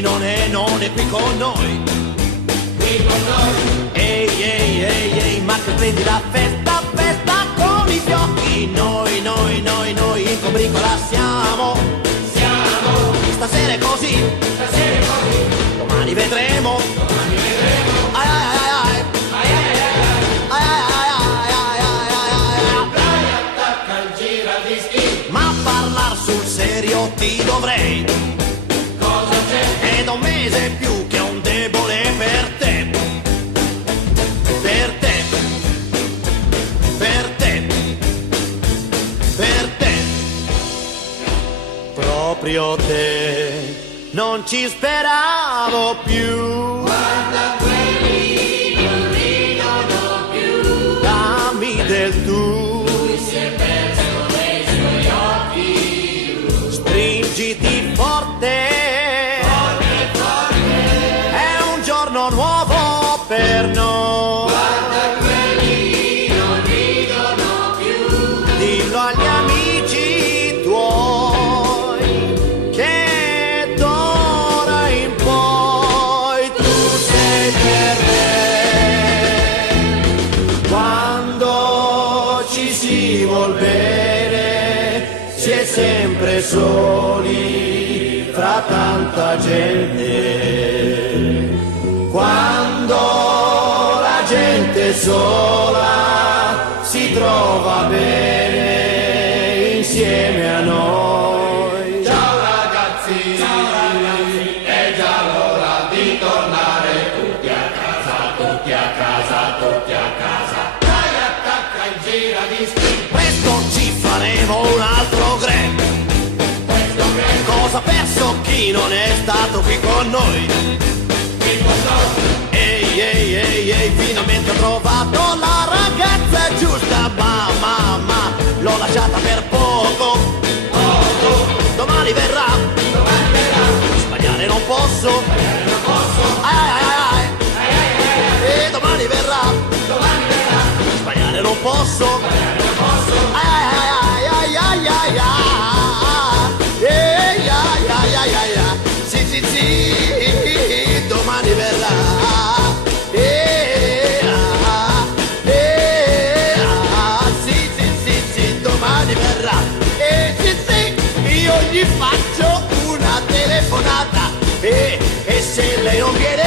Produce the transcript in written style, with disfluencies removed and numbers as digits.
chi non è qui con noi. Qui con noi. Ehi, ehi, ehi, ehi, ma che prendi la festa, festa con i fiocchi. Noi, in combricola siamo. Stasera è così, domani vedremo. Ai ai ai ai, ai ai ai ai. Dai, attacca il giradischi. Ma parlar sul serio ti dovrei. Cosa c'è? È da un mese più che ho un debole per te. Per te. Per te. Per te. Proprio te. Non ci speravo più. Guarda quelli non ridono più. Dammi del tu. Lui si è perso nei suoi occhi. Stringiti forte. Forte, forte. È un giorno nuovo per noi. Guarda quelli non ridono più. Dillo agli amici tuoi che d'ora in poi tu sei per me. Quando ci si vuol bene si è sempre soli fra tanta gente. Quando la gente sola si trova bene insieme a noi. Ciao ragazzi, è già l'ora di tornare tutti a casa, tutti a casa, tutti a casa. Dai, attacca il giradischi. Presto ci faremo un altro grek. Questo che Cosa ha perso chi non è stato qui con noi? mi portò. Ehi, ehi, ehi, ehi, finalmente ho trovato la ragazza giusta. Ma, l'ho lasciata per poco. Domani verrà. Sbagliare non posso. Ai ai ai ai. E domani verrà. Sbagliare non posso. Ai ai ai ai ai ai. Ai ai ai ai ai. Sì, domani verrà. Sì, domani verrà. Sì, io gli faccio una telefonata e se lei non viene